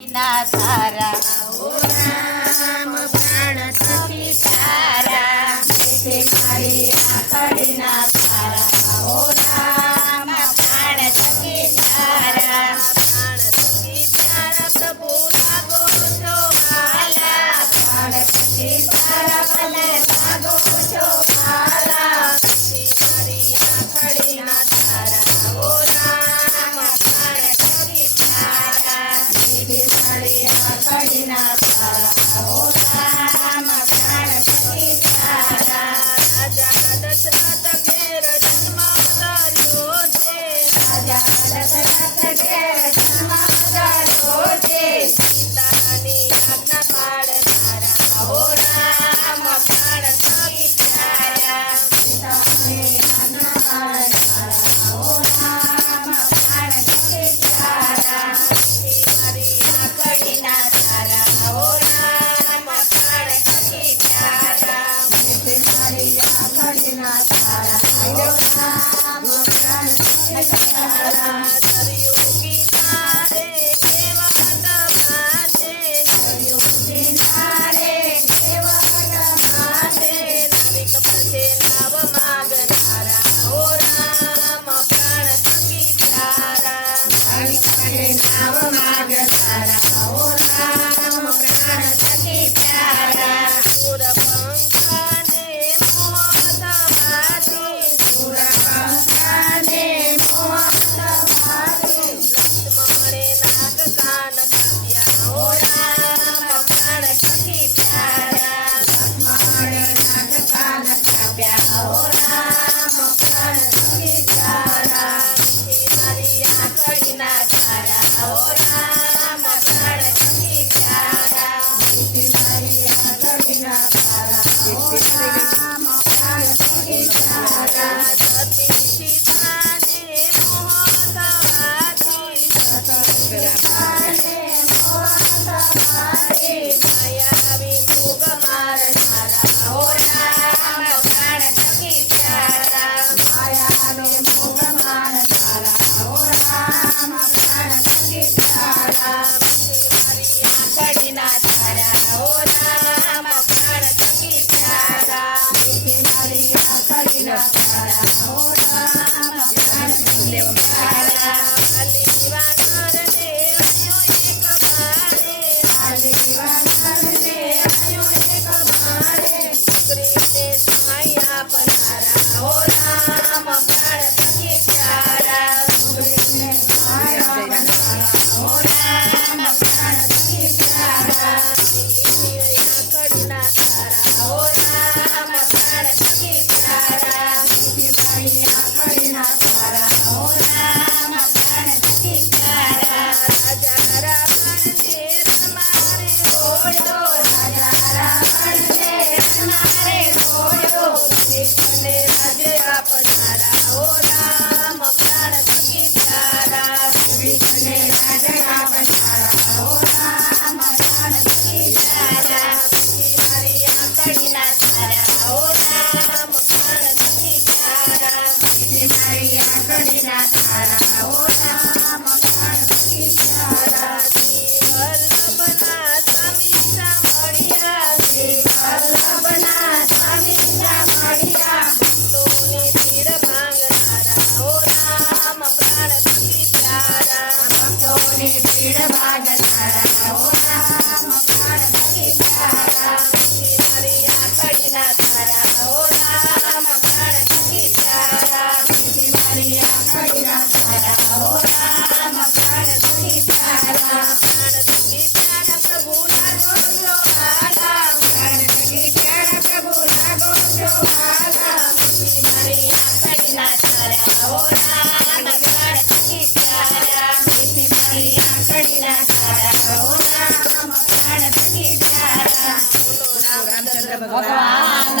ના તારા ઓ રામ પ્રાણ થકી તારા મારી આખડી ના તારા ઓ રામ પ્રાણ થકી તારા પ્રભુ લાગો છો વાલા પ્રાણ થકી તારા ભલે લાગો છો વાલા મારી આખડી ના તારા ઓ રામ પ્રાણ થકી તારા મારી આખડી ના તારા ઓ રામ પ્રાણ થકી તારા રાજા દશરથ ઘેર જન્મ ધર્યો છે રાજા દશરથ ઘેર જન્મ ધર્યો છે સીતાની આજ્ઞા પાળનારા ઓ રામ પ્રાણ થકી તારા સીતાની આજ્ઞા પાળનારા ઓ રામ પ્રાણ થકી તારા મારી આખડી ના તારા ઓ રામ પ્રાણ થકી તારા મારી આખડી ના તારા ઓ રામ પ્રાણ થકી તારા દરિયો કિનારે કેવટ માથે દરિયો કિનારે કેવટ માથે નાવિક પછે નાવ માગનારા ઓ રામ પ્રાણ થકી તારા નાવિક પછે નાવ માગનારા ઓ રામ પ્રાણ થકી તારા સુર પંખાને મોહદવાથી સુર પંખાને મોહદવાથી લક્ષ્મણે નાગ કાન કાપ્યા ઓ રામ પ્રાણ થકી તારા લક્ષ્મણે નાગ કાન કાપ્યા ઓ રામ પ્રાણ થકી તારા મારી આખડી ના તારા ઓ રામ પ્રાણ થકી તારા મારી આખડી ના તારા ઓ રામ પ્રાણ થકી તારા સતી સીતાને મોહદવાથી સતી સીતાને મોહદવાથી માયાવી મૂગ મારનારા ઓ રામ પ્રાણ થકી તારા માયાવી મૂગ મારનારા ઓ રામ પ્રાણ થકી તારા મારી આખડી ના તારા ઓ રામ પ્રાણ થકી તારા મારી આખડી ના તારા ઓ રામ પ્રાણ થકી તારા આલી વાનરને આયો એક બારે આલી વાનરને આયો એક બારે સ્ત્રીને છાયા પનારા ઓ રામ પ્રાણ થકી તારા સ્ત્રીને છાયા પનારા ઓ રામ પ્રાણ થકી તારા આખડી ના તારા ઓ રામ પ્રાણ થકી તારા મારી આખડી ના તારા ઓ રામ પ્રાણ થકી તારા રાજા રાવણને રમારે ઘોડો રાજા રાવણને રમારે ઘોડો કૃષ્ણને રાજ્ય આપનારા ઓ રામ પ્રાણ થકી તારા કૃષ્ણને રાજ્ય આપનારા ઓ રામ પ્રાણ થકી તારા મારી આખડી ના તારા ઓ રામ પ્રાણ થકી તારા મારી આખડી ના તારા ઓ રામ પ્રાણ થકી તારા વલ્લભના સ્વામી સાંભળ્યા વલ્લભના સ્વામી સાંભળ્યા ભક્તોની ભીડ ભાંગનારા ઓ રામ પ્રાણ થકી તારા ભક્તોની ભીડ ભાંગનારા ઓ રામ પ્રાણ થકી તારા મારી આખડી ના તારા ઓ રામ પ્રાણ થકી તારા મારી આખડી ના તારા ઓ રામ પ્રાણ થકી તારા પ્રાણ થકી પ્યારા પ્રભુ લાગો છો વાલા પ્રાણ થકી પ્યારા પ્રભુ લાગો છો વાલા મારી આખડી ના તારા ઓ રામ પ્રાણ થકી તારા મારી આખડી ના તારા ઓ રામ પ્રાણ થકી તારા રામચંદ્ર ભગવાન